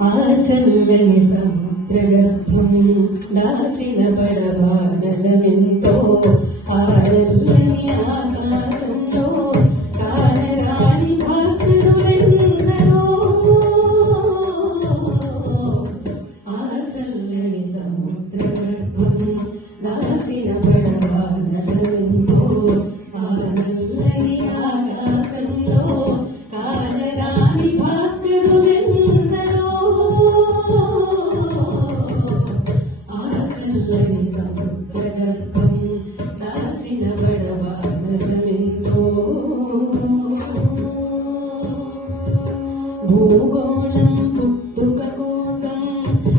ఆ చల్లని సముద్రగర్భం దాచిన పడవానలమెంతో ఆ నల్లని ఆకాశంలో కానరాని భాస్కరులెందరో ఆ చల్లని సముద్రగర్భం దాచిన పడవానలమెంతో ఆ నల్లని ఆకాశంలో కానరాని భాస్కరులెందరో చల్లని సముద్రగర్భం దాచిన పడవానలమెంతో భూగోళం పుట్టుక కోసం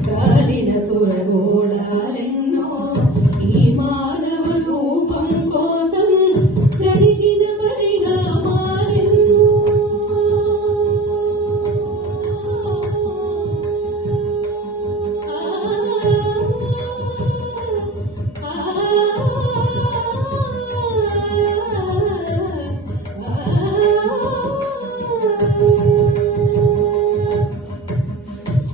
కాలిన సురగోళాలెన్నో ఈ మానవ రూపం కోసం జరిగిన పరిణామాలెన్నో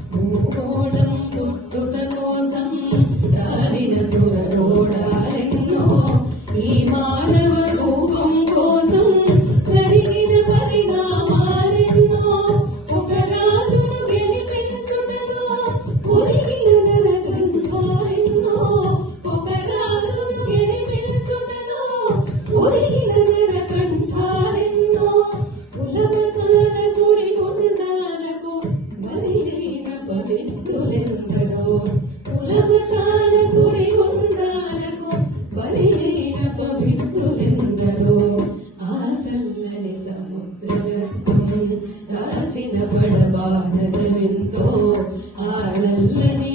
భూగోళం పుట్టుక కోసం కాలిన సురగోళాలెన్నో ఈ మానవ రూపం కోసం జరిగిన పరిణామాలెన్నో ఒక రాజును గెలిపించుటలో ఒరిగిన నరకంఠాలెన్నో ఒక రాజును గెలిపించుటలో ఒరిగిన నరకంఠాలెన్నో కులమతాల సుడిగుండాలకు బలియైన పవిత్రులెందరో కులమతాల సుడిగుండాలకు బలియైన పవిత్రులెందరో ఆ చల్లని సముద్రగర్భం దాచిన పడవానలమెంతో ఆ నల్లని